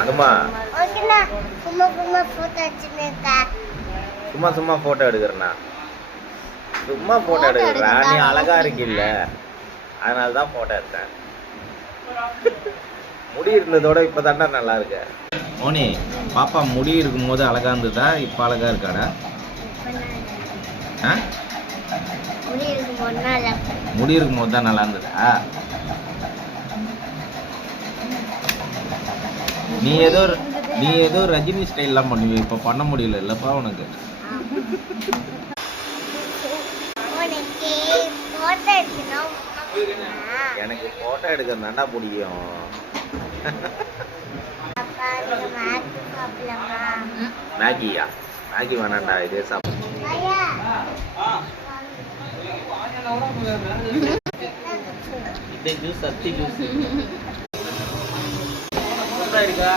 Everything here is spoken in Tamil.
அனுமா சும்மா சும்மா போட்டோ எடுக்கிறேண்ணா சும்மா போட்டோ எடுக்கிறா நீ அழகா இருக்கில்ல அதனால தான் போட்டோ எடுத்தேன் முடி இருந்ததோட இப்போ தாண்டா நல்லா இருக்கு மோனி பாப்பா முடி இருக்கும்போது அழகா இருந்ததா இப்போ அழகா இருக்காடா முடி இருக்கும்போது தான் நல்லா இருந்ததா நீ ஏதோ ரஜினி ஸ்டைல்லாம் பண்ணுவ இப்போ பண்ண முடியல இல்லப்பா உனக்கு எனக்கு போட்டோ எடுக்கிறதாண்டா பிடிக்கும் மேகியா மேகி வேணாண்டா இதே சாப்பிடு இது ஜூஸ் சத்தி ஜூஸ் இருக்கா